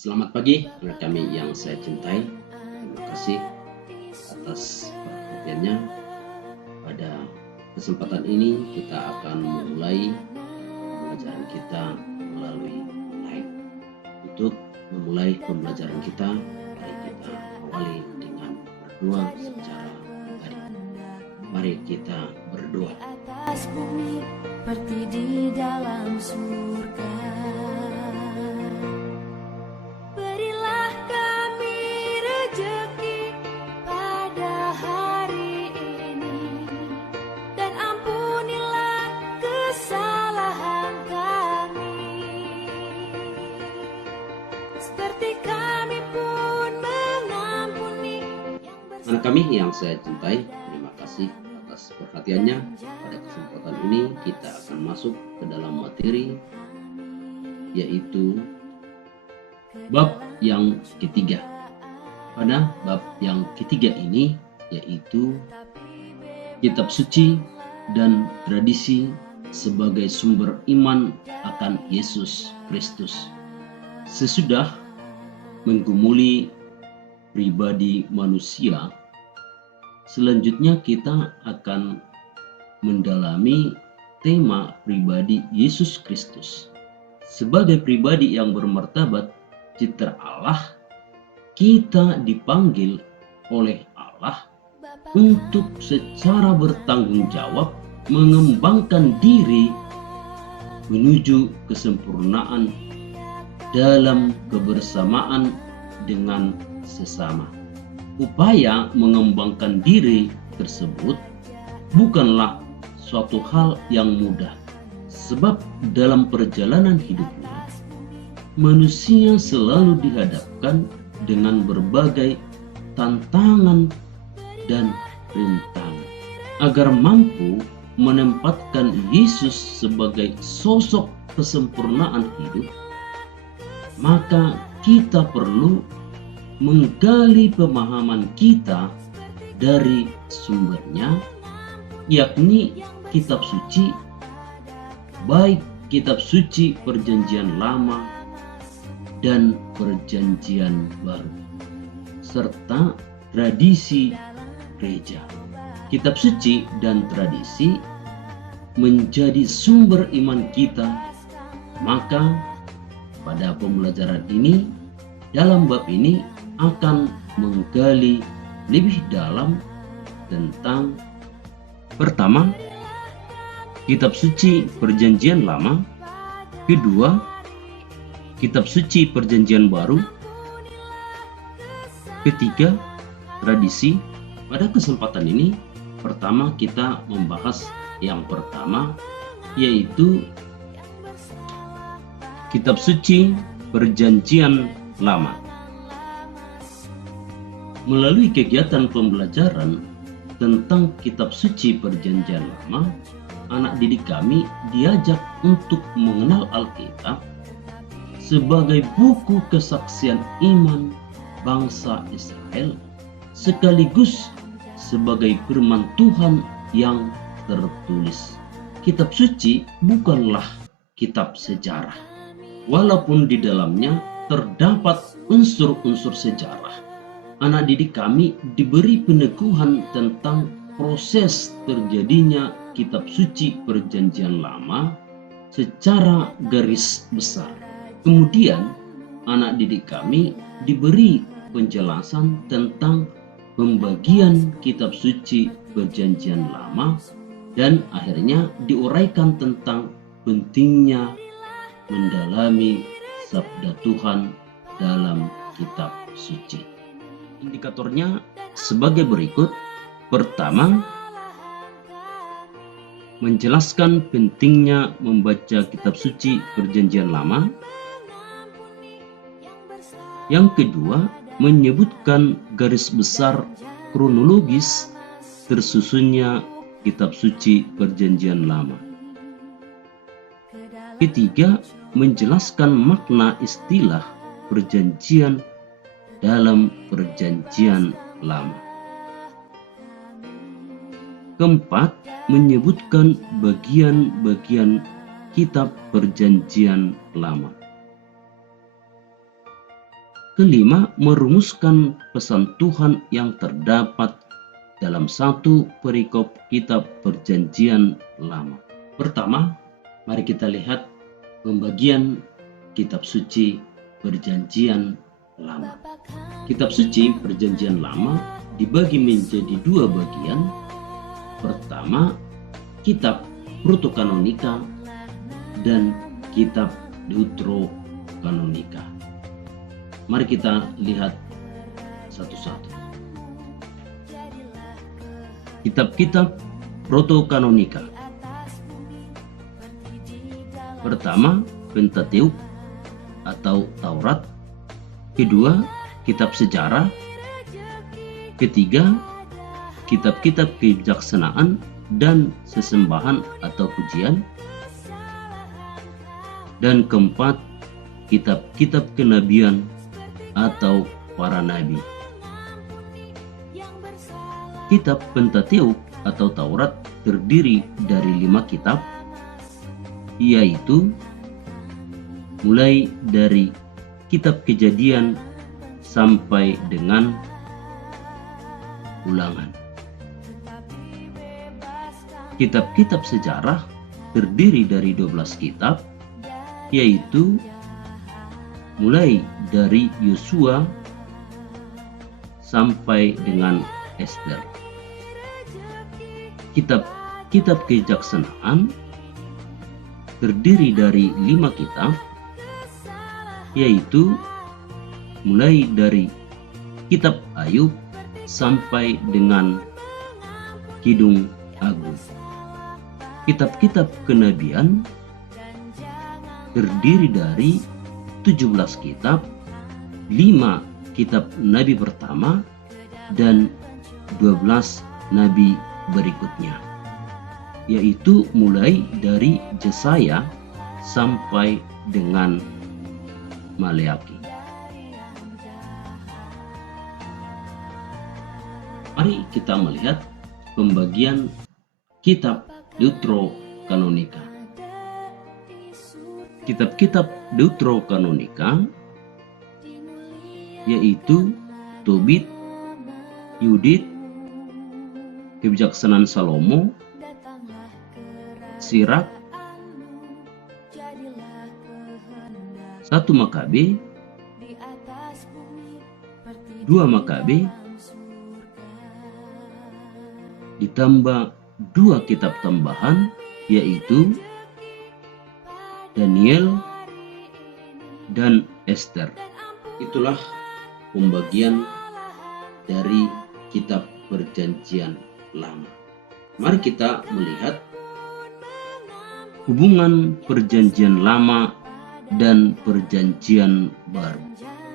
Selamat pagi, rekan kami yang saya cintai. Terima kasih atas perhatiannya. Pada kesempatan ini kita akan memulai pembelajaran kita melalui live. Untuk memulai pembelajaran kita, mari kita awali dengan berdoa secara pribadi. Mari kita berdoa. Atas bumi seperti di dalam surga. Berilah kami rejeki pada hari ini, dan ampunilah kesalahan kami, seperti kami pun mengampuni yang Anak kami yang saya cintai, terima kasih atas perhatiannya. Pada kesempatan ini kita akan masuk ke dalam materi, yaitu bab yang ketiga. Pada bab yang ketiga ini yaitu kitab suci dan tradisi sebagai sumber iman akan Yesus Kristus. Sesudah menggumuli pribadi manusia, selanjutnya kita akan mendalami tema pribadi Yesus Kristus. Sebagai pribadi yang bermartabat citra Allah, kita dipanggil oleh Allah untuk secara bertanggung jawab mengembangkan diri menuju kesempurnaan dalam kebersamaan dengan sesama. Upaya mengembangkan diri tersebut bukanlah suatu hal yang mudah, sebab dalam perjalanan hidupnya manusia selalu dihadapkan dengan berbagai tantangan dan rintangan. Agar mampu menempatkan Yesus sebagai sosok kesempurnaan hidup, maka kita perlu menggali pemahaman kita dari sumbernya, yakni kitab suci, baik kitab suci Perjanjian Lama dan Perjanjian Baru, serta tradisi gereja. Kitab suci dan tradisi menjadi sumber iman kita. Maka pada pembelajaran ini, dalam bab ini akan menggali lebih dalam tentang pertama, kitab suci Perjanjian Lama; kedua, kitab suci Perjanjian Baru; ketiga, tradisi. Pada kesempatan ini, pertama kita membahas yang pertama, yaitu kitab suci Perjanjian Lama. Melalui kegiatan pembelajaran tentang kitab suci Perjanjian Lama, anak didik kami diajak untuk mengenal Alkitab sebagai buku kesaksian iman bangsa Israel, sekaligus sebagai firman Tuhan yang tertulis. Kitab suci bukanlah kitab sejarah, walaupun di dalamnya terdapat unsur-unsur sejarah. Anak didik kami diberi peneguhan tentang proses terjadinya kitab suci Perjanjian Lama secara garis besar. Kemudian anak didik kami diberi penjelasan tentang pembagian kitab suci Perjanjian Lama, dan akhirnya diuraikan tentang pentingnya mendalami sabda Tuhan dalam kitab suci. Indikatornya sebagai berikut. Pertama, menjelaskan pentingnya membaca kitab suci Perjanjian Lama. Yang kedua, menyebutkan garis besar kronologis tersusunnya kitab suci Perjanjian Lama. Ketiga, menjelaskan makna istilah perjanjian dalam Perjanjian Lama. Keempat, menyebutkan bagian-bagian kitab Perjanjian Lama. kelima, merumuskan pesan Tuhan yang terdapat dalam satu perikop kitab Perjanjian Lama. Pertama, mari kita lihat pembagian kitab suci Perjanjian Lama. Kitab suci Perjanjian Lama dibagi menjadi dua bagian. Pertama, kitab Protokanonika dan kitab Deuterokanonika. Mari kita lihat satu-satu. Kitab-kitab Protokanonika. Pertama, Pentateuk atau Taurat. Kedua, kitab sejarah. Ketiga, kitab-kitab kebijaksanaan dan sesembahan atau pujian. Dan keempat, kitab-kitab kenabian atau para nabi. Kitab Pentateuk atau Taurat terdiri dari 5 kitab, yaitu mulai dari kitab Kejadian sampai dengan Ulangan. Kitab-kitab sejarah terdiri dari 12 kitab, yaitu mulai dari Yosua sampai dengan Ester. Kitab-kitab kebijaksanaan terdiri dari 5 kitab, yaitu mulai dari kitab Ayub sampai dengan Kidung Agung. Kitab-kitab kenabian terdiri dari 17 kitab, 5 kitab nabi pertama, dan 12 nabi berikutnya, yaitu mulai dari Yesaya sampai dengan Maleaki. Mari kita melihat pembagian kitab Deuterokanonika. Kitab-kitab Deuterokanonika yaitu Tobit, Yudit, Kebijaksanaan Salomo, Sirak, 1 Makabe, 2 Makabe, ditambah 2 kitab tambahan yaitu Daniel dan Ester. Itulah pembagian dari kitab Perjanjian Lama. Mari kita melihat hubungan Perjanjian Lama dan Perjanjian Baru.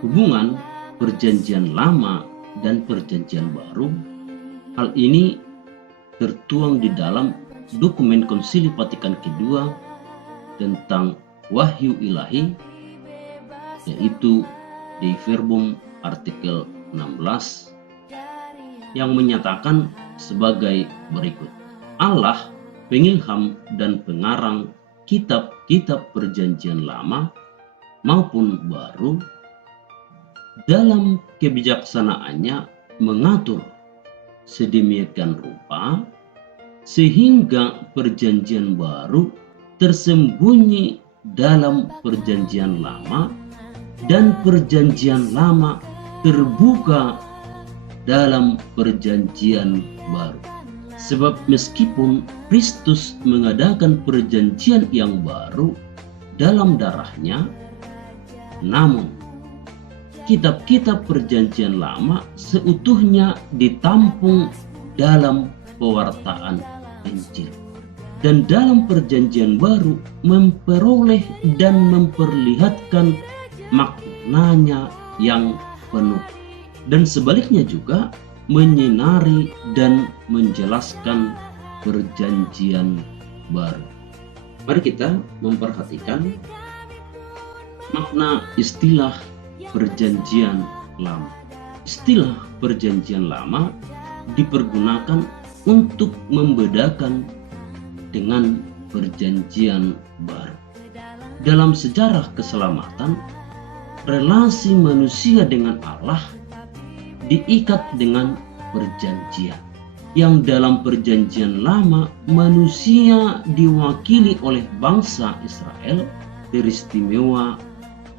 Hubungan Perjanjian Lama dan Perjanjian Baru, hal ini tertuang di dalam dokumen Konsili Vatikan kedua tentang wahyu ilahi, yaitu Dei Verbum artikel 16, yang menyatakan sebagai berikut. Allah, pengilham dan pengarang kitab-kitab Perjanjian Lama maupun Baru, dalam kebijaksanaannya mengatur sedemikian rupa sehingga Perjanjian Baru tersembunyi dalam Perjanjian Lama dan Perjanjian Lama terbuka dalam Perjanjian Baru. Sebab meskipun Kristus mengadakan perjanjian yang baru dalam darahnya, namun kitab-kitab Perjanjian Lama seutuhnya ditampung dalam pewartaan Injil, dan dalam Perjanjian Baru memperoleh dan memperlihatkan maknanya yang penuh, dan sebaliknya juga menyinari dan menjelaskan Perjanjian Baru. Mari kita memperhatikan makna istilah Perjanjian Lama. Istilah Perjanjian Lama dipergunakan untuk membedakan dengan Perjanjian Baru. Dalam sejarah keselamatan, relasi manusia dengan Allah diikat dengan perjanjian. Yang dalam perjanjian lama manusia diwakili oleh bangsa Israel, teristimewa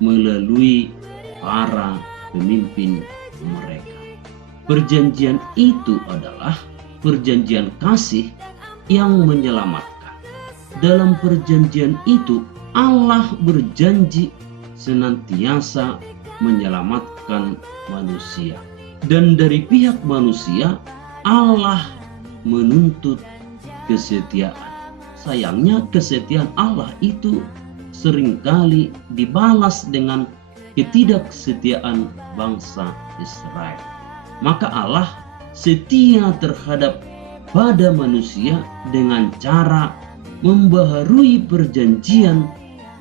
melalui para pemimpin mereka. Perjanjian itu adalah perjanjian kasih yang menyelamatkan. Dalam perjanjian itu Allah berjanji senantiasa menyelamatkan manusia. Dan dari pihak manusia Allah menuntut kesetiaan. Sayangnya kesetiaan Allah itu seringkali dibalas dengan ketidaksetiaan bangsa Israel. Maka Allah setia terhadap pada manusia dengan cara membaharui perjanjian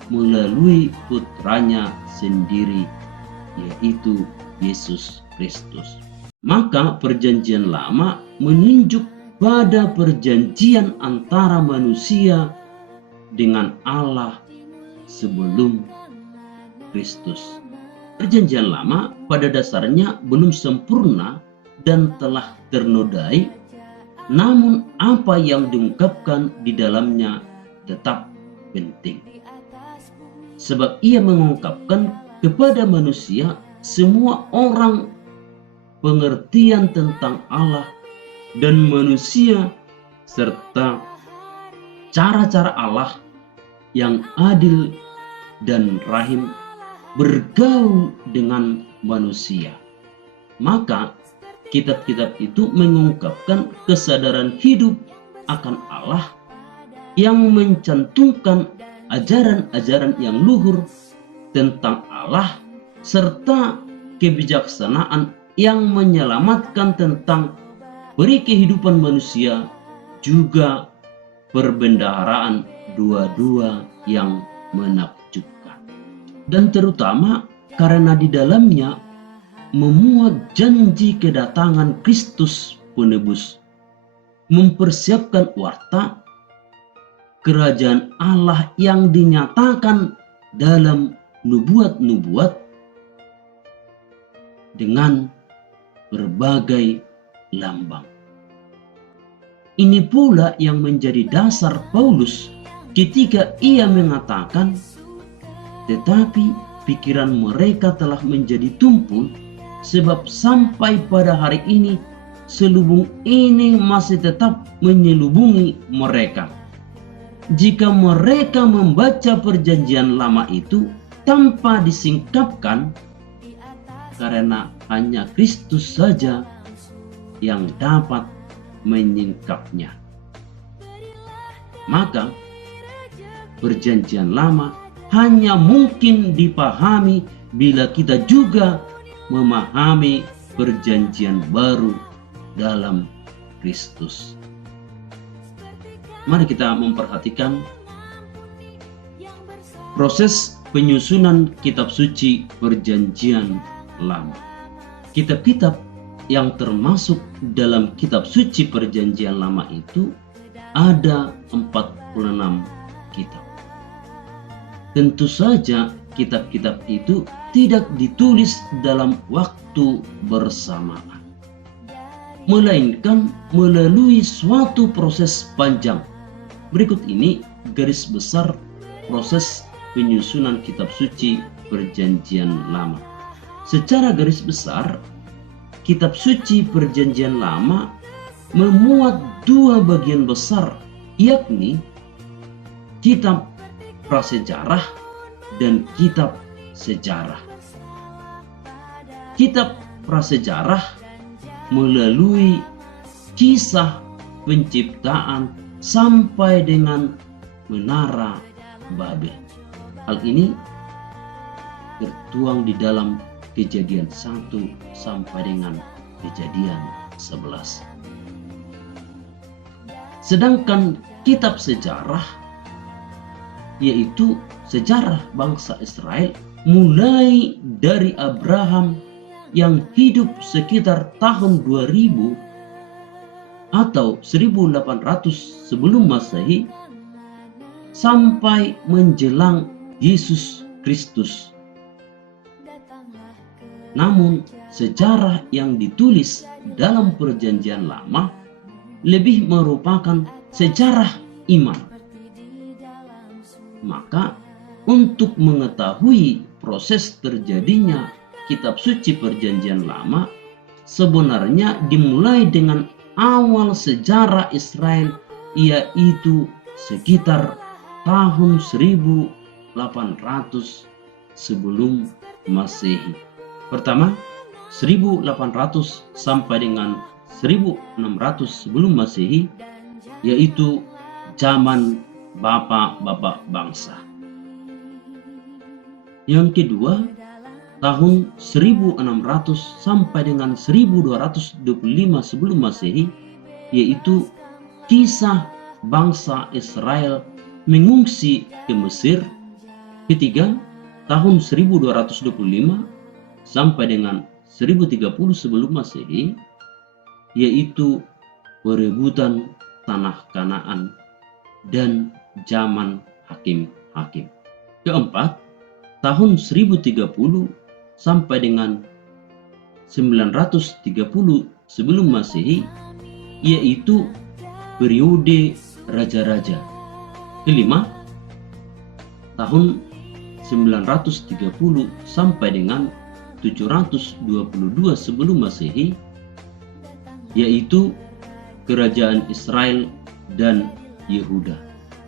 melalui putranya sendiri, yaitu Yesus Kristus. Maka perjanjian lama menunjuk pada perjanjian antara manusia dengan Allah sebelum Kristus. Perjanjian lama pada dasarnya belum sempurna dan telah ternodai, namun apa yang diungkapkan di dalamnya tetap penting. Sebab ia mengungkapkan kepada manusia semua orang pengertian tentang Allah dan manusia serta cara-cara Allah yang adil dan rahim bergaul dengan manusia. Maka kitab-kitab itu mengungkapkan kesadaran hidup akan Allah yang mencantumkan ajaran-ajaran yang luhur tentang Allah serta kebijaksanaan yang menyelamatkan tentang peri kehidupan manusia, juga perbendaharaan dua-dua yang menakjubkan. Dan terutama karena di dalamnya memuat janji kedatangan Kristus penebus, mempersiapkan warta kerajaan Allah yang dinyatakan dalam nubuat-nubuat dengan berbagai lambang. Ini pula yang menjadi dasar Paulus ketika ia mengatakan, tetapi pikiran mereka telah menjadi tumpul, sebab sampai pada hari ini selubung ini masih tetap menyelubungi mereka. Jika mereka membaca perjanjian lama itu tanpa disingkapkan, karena hanya Kristus saja yang dapat menyingkapnya. Maka perjanjian lama hanya mungkin dipahami bila kita juga memahami perjanjian baru dalam Kristus. Mari kita memperhatikan proses penyusunan kitab suci perjanjian lama. Kitab-kitab yang termasuk dalam kitab suci perjanjian lama itu ada 46 kitab. Tentu saja kitab-kitab itu tidak ditulis dalam waktu bersamaan, melainkan melalui suatu proses panjang. Berikut ini garis besar proses penyusunan kitab suci perjanjian lama. Secara garis besar, kitab suci perjanjian lama memuat dua bagian besar, yakni kitab prasejarah dan kitab sejarah. Kitab prasejarah melalui kisah penciptaan sampai dengan menara Babel. Hal ini tertuang di dalam Kejadian 1 sampai dengan Kejadian 11. Sedangkan kitab sejarah, yaitu sejarah bangsa Israel mulai dari Abraham yang hidup sekitar tahun 2000 atau 1800 sebelum Masehi sampai menjelang Yesus Kristus. Namun sejarah yang ditulis dalam Perjanjian Lama lebih merupakan sejarah iman. Maka untuk mengetahui proses terjadinya kitab suci Perjanjian Lama sebenarnya dimulai dengan awal sejarah Israel, yaitu sekitar tahun 1800 sebelum Masehi. Pertama, 1800 sampai dengan 1600 sebelum Masehi, yaitu zaman bapak-bapak bangsa. Yang kedua, tahun 1600 sampai dengan 1225 sebelum Masehi, yaitu kisah bangsa Israel mengungsi ke Mesir. Ketiga, tahun 1225 sampai dengan 1030 sebelum Masehi, yaitu perebutan tanah Kanaan dan zaman hakim-hakim. Keempat, tahun 1030 sampai dengan 930 sebelum Masehi, yaitu periode raja-raja. Kelima, tahun 930 sampai dengan 722 sebelum Masehi, yaitu kerajaan Israel dan Yehuda.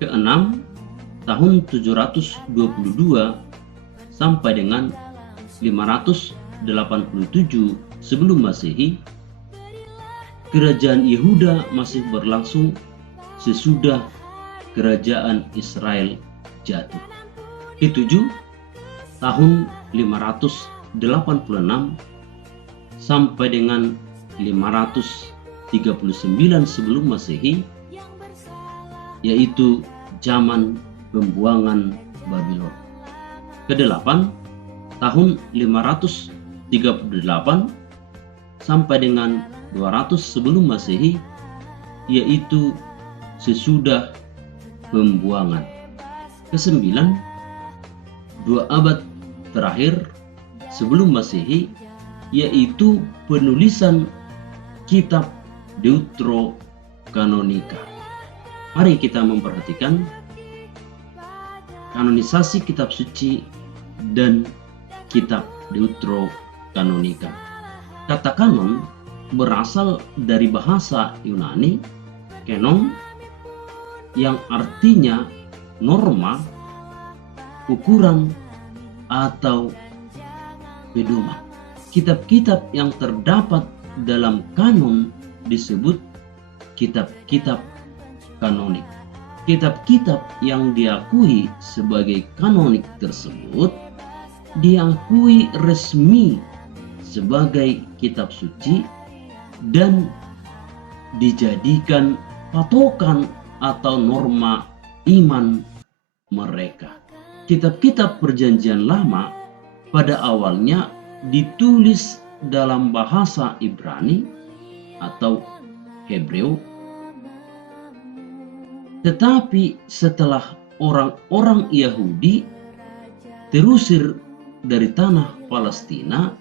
Keenam, tahun 722 sampai dengan 587 sebelum Masehi, kerajaan Yehuda masih berlangsung sesudah kerajaan Israel jatuh. Ketujuh, tahun 586 sampai dengan 539 sebelum Masehi, yaitu zaman pembuangan Babylon. Kedelapan, tahun 538 sampai dengan 200 sebelum Masehi, yaitu sesudah pembuangan. Kesembilan, 2 abad terakhir sebelum Masehi, yaitu penulisan kitab Deuterokanonika. Mari kita memperhatikan kanonisasi kitab suci dan kitab Deuterokanonika. Kata kanon berasal dari bahasa Yunani kenon, yang artinya norma, ukuran, atau pedoman. Kitab-kitab yang terdapat dalam kanon disebut kitab-kitab kanonik. Kitab-kitab yang diakui sebagai kanonik tersebut diakui resmi sebagai kitab suci dan dijadikan patokan atau norma iman mereka. Kitab-kitab Perjanjian Lama pada awalnya ditulis dalam bahasa Ibrani atau Hebreu, tetapi setelah orang-orang Yahudi terusir dari tanah Palestina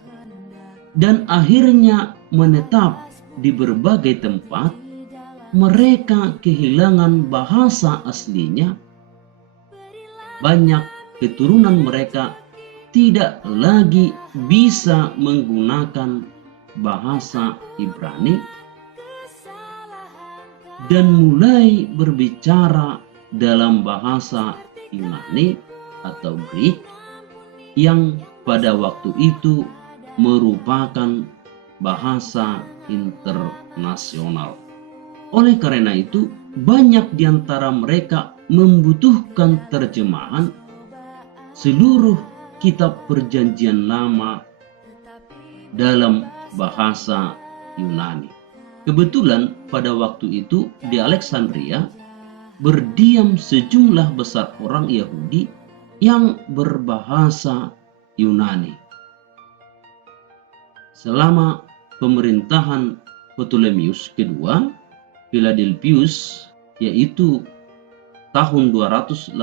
dan akhirnya menetap di berbagai tempat, mereka kehilangan bahasa aslinya. Banyak keturunan mereka tidak lagi bisa menggunakan bahasa Ibrani dan mulai berbicara dalam bahasa Yunani atau Greek, yang pada waktu itu merupakan bahasa internasional. Oleh karena itu, banyak di antara mereka membutuhkan terjemahan seluruh kitab Perjanjian Lama dalam bahasa Yunani. Kebetulan pada waktu itu di Alexandria berdiam sejumlah besar orang Yahudi yang berbahasa Yunani. Selama pemerintahan Ptolemeus kedua, Philadelphus, yaitu tahun 285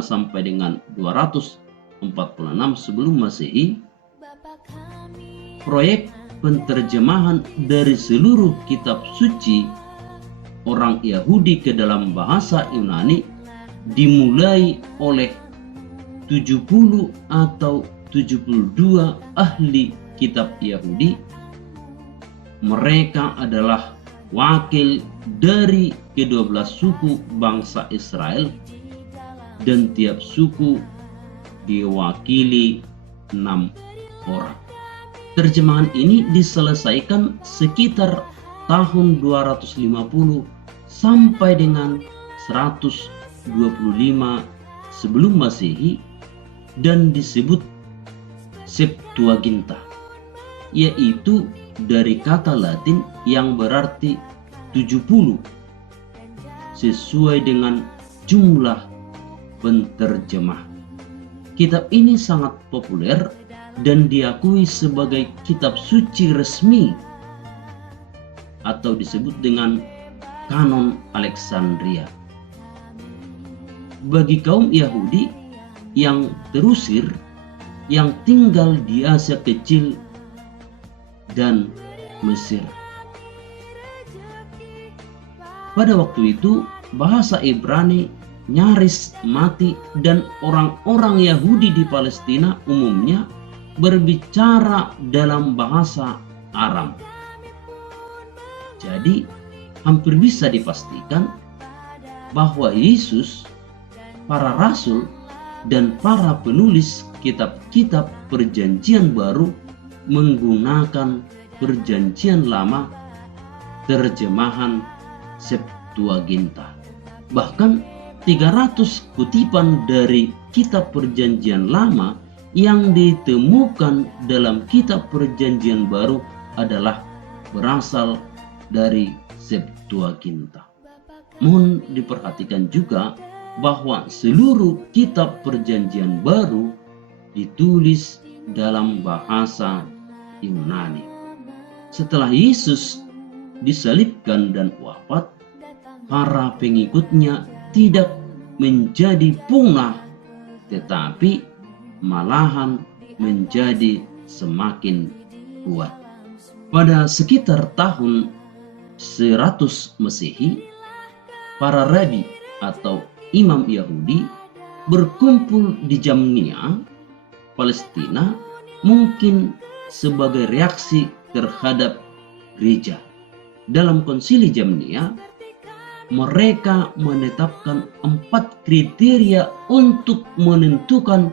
sampai dengan 246 sebelum Masehi, proyek penterjemahan dari seluruh kitab suci orang Yahudi ke dalam bahasa Yunani dimulai oleh 70 atau 72 ahli kitab Yahudi. Mereka adalah wakil dari ke-12 suku bangsa Israel, dan tiap suku diwakili 6 orang. Terjemahan ini diselesaikan sekitar tahun 250 sampai dengan 125 sebelum Masehi dan disebut Septuaginta, yaitu dari kata Latin yang berarti 70 sesuai dengan jumlah penterjemah. Kitab ini sangat populer dan diakui sebagai kitab suci resmi atau disebut dengan kanon Alexandria. Bagi kaum Yahudi yang terusir yang tinggal di Asia Kecil dan Mesir. Pada waktu itu bahasa Ibrani nyaris mati dan orang-orang Yahudi di Palestina umumnya berbicara dalam bahasa Aram. Jadi hampir bisa dipastikan bahwa Yesus, para rasul, dan para penulis kitab-kitab Perjanjian Baru menggunakan Perjanjian Lama terjemahan Septuaginta. Bahkan 300 kutipan dari kitab Perjanjian Lama yang ditemukan dalam kitab Perjanjian Baru adalah berasal dari Septuaginta. Mohon diperhatikan juga bahwa seluruh kitab Perjanjian Baru ditulis dalam bahasa Yunani. Setelah Yesus disalibkan dan wafat, para pengikutnya tidak menjadi punah, tetapi malahan menjadi semakin kuat. Pada sekitar tahun 100 Masehi, para rabi atau imam Yahudi berkumpul di Jamnia, Palestina, mungkin sebagai reaksi terhadap gereja. Dalam konsili Jamnia, mereka menetapkan 4 kriteria untuk menentukan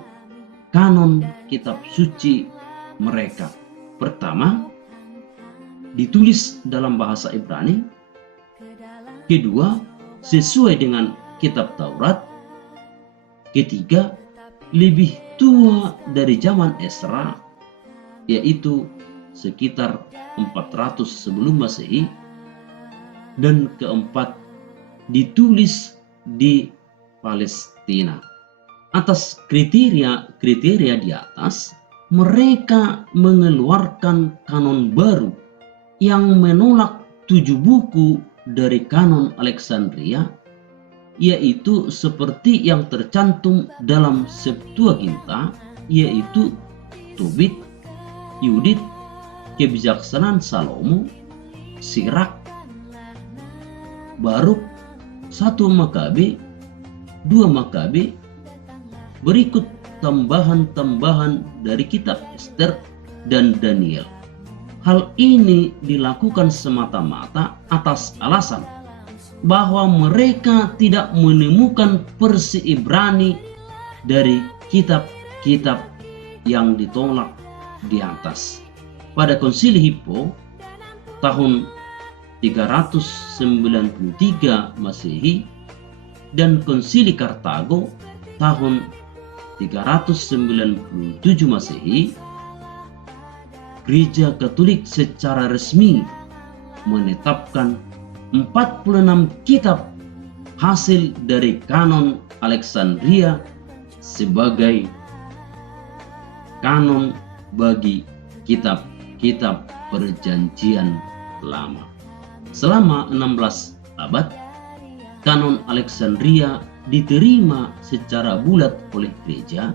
kanon kitab suci mereka. Pertama, ditulis dalam bahasa Ibrani. Kedua, sesuai dengan kitab Taurat. Ketiga, lebih tua dari zaman Ezra, yaitu sekitar 400 sebelum Masehi. Dan keempat, ditulis di Palestina. Atas kriteria di atas, mereka mengeluarkan kanon baru yang menolak 7 buku dari kanon Alexandria, yaitu seperti yang tercantum dalam Septuaginta, yaitu Tobit, Yudit, Kebijaksanaan Salomo, Sirak, Baruk, 1 Makabe, 2 Makabe, berikut tambahan-tambahan dari kitab Ester dan Daniel. Hal ini dilakukan semata-mata atas alasan bahwa mereka tidak menemukan versi Ibrani dari kitab-kitab yang ditolak di atas. Pada Konsili Hippo tahun 393 Masehi dan Konsili Kartago tahun 397 Masehi, Gereja Katolik secara resmi menetapkan 46 kitab hasil dari kanon Alexandria sebagai kanon bagi kitab-kitab Perjanjian Lama. Selama 16 abad, kanon Alexandria diterima secara bulat oleh gereja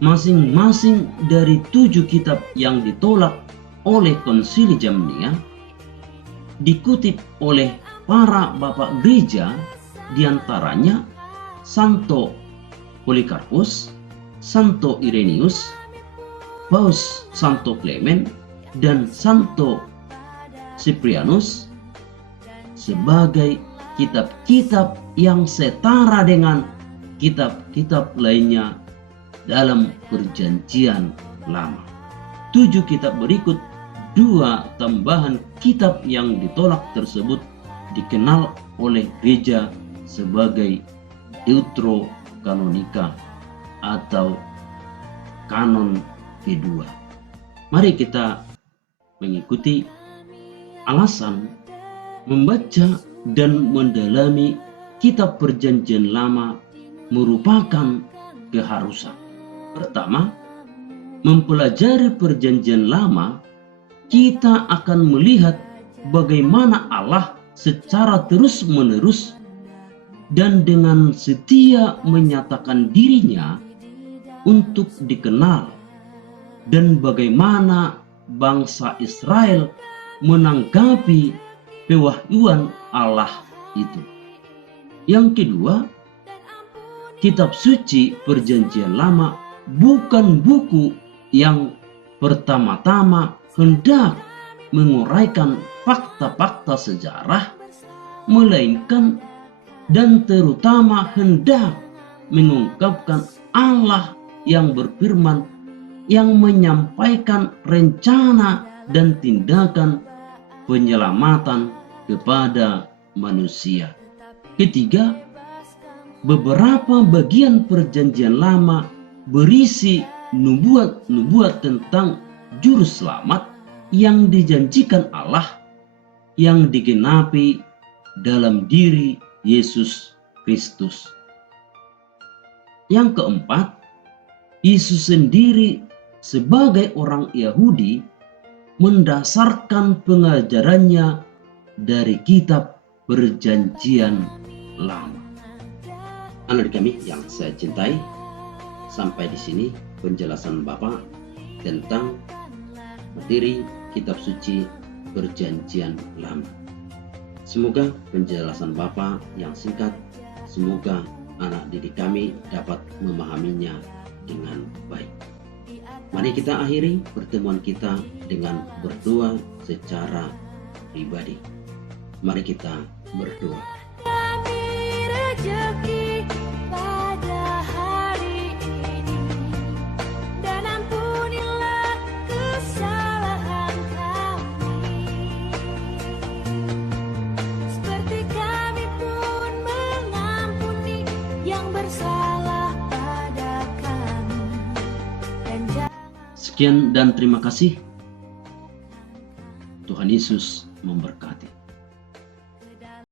masing-masing dari 7 kitab yang ditolak oleh Konsili Jamnia dikutip oleh para bapak gereja, diantaranya Santo Polikarpus, Santo Irenaeus, Paus Santo Clement, dan Santo Cyprianus sebagai kitab-kitab yang setara dengan kitab-kitab lainnya dalam Perjanjian Lama. 7 kitab berikut, 2 tambahan kitab yang ditolak tersebut dikenal oleh gereja sebagai Deuterokanonika atau kanon kedua. Mari kita mengikuti alasan membaca dan mendalami kitab Perjanjian Lama merupakan keharusan. Pertama, mempelajari Perjanjian Lama, kita akan melihat bagaimana Allah secara terus-menerus dan dengan setia menyatakan dirinya untuk dikenal, dan bagaimana bangsa Israel menanggapi pewahyuan Allah itu. Yang kedua, kitab suci Perjanjian Lama bukan buku yang pertama-tama hendak menguraikan fakta-fakta sejarah, melainkan dan terutama hendak mengungkapkan Allah yang berfirman, yang menyampaikan rencana dan tindakan penyelamatan kepada manusia. Ketiga, beberapa bagian Perjanjian Lama berisi nubuat-nubuat tentang juru selamat yang dijanjikan Allah yang digenapi dalam diri Yesus Kristus. Yang keempat, Yesus sendiri sebagai orang Yahudi mendasarkan pengajarannya dari kitab Perjanjian Lama. Anak kami yang saya cintai, sampai di sini penjelasan Bapak tentang materi kitab suci Perjanjian Lama. Semoga penjelasan Bapak yang singkat, semoga anak didik kami dapat memahaminya dengan baik. Mari kita akhiri pertemuan kita dengan berdoa secara pribadi. Mari kita berdoa. Kami rejeki pada hari ini, dan ampunilah kesalahan kami, seperti kami pun mengampuni yang bersalah pada kami. Dan Sekian dan terima kasih. Tuhan Yesus memberkati.